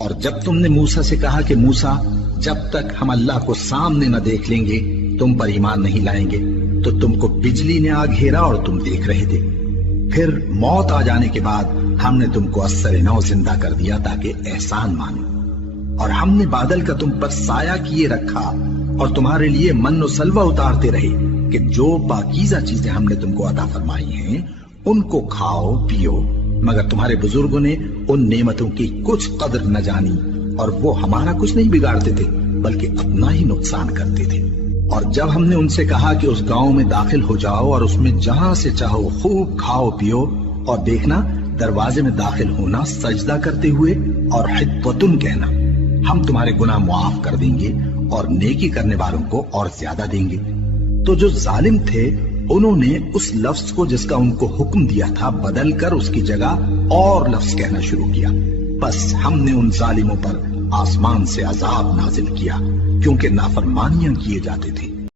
اور جب تم نے موسیٰ سے کہا کہ موسیٰ جب تک ہم اللہ کو سامنے نہ دیکھ لیں گے تم پر ایمان نہیں لائیں گے، تو تم کو بجلی نے آ گھیرا اور تم دیکھ رہے تھے۔ پھر موت آ جانے کے بعد ہم نے تم کو اثر نو زندہ کر دیا تاکہ احسان مانو، اور ہم نے بادل کا تم پر سایہ کیے رکھا اور تمہارے لیے من و سلوہ اتارتے رہے کہ جو پاکیزہ چیزیں ہم نے تم کو عطا فرمائی ہیں ان کو کھاؤ پیو، مگر تمہارے بزرگوں نے ان نعمتوں کی کچھ قدر نہ جانی اور وہ ہمارا کچھ نہیں بگاڑتے تھے بلکہ اپنا ہی نقصان کرتے تھے۔ اور جب ہم نے ان سے کہا کہ اس گاؤں میں داخل ہو جاؤ اور اس میں جہاں سے چاہو خوب کھاؤ پیو، اور دیکھنا دروازے میں داخل ہونا سجدہ کرتے ہوئے اور حطوۃ کہنا، ہم تمہارے گناہ معاف کر دیں گے اور نیکی کرنے والوں کو اور زیادہ دیں گے، تو جو ظالم تھے انہوں نے اس لفظ کو جس کا ان کو حکم دیا تھا بدل کر اس کی جگہ اور لفظ کہنا شروع کیا، بس ہم نے ان ظالموں پر آسمان سے عذاب نازل کیا کیونکہ نافرمانیاں کیے جاتے تھے۔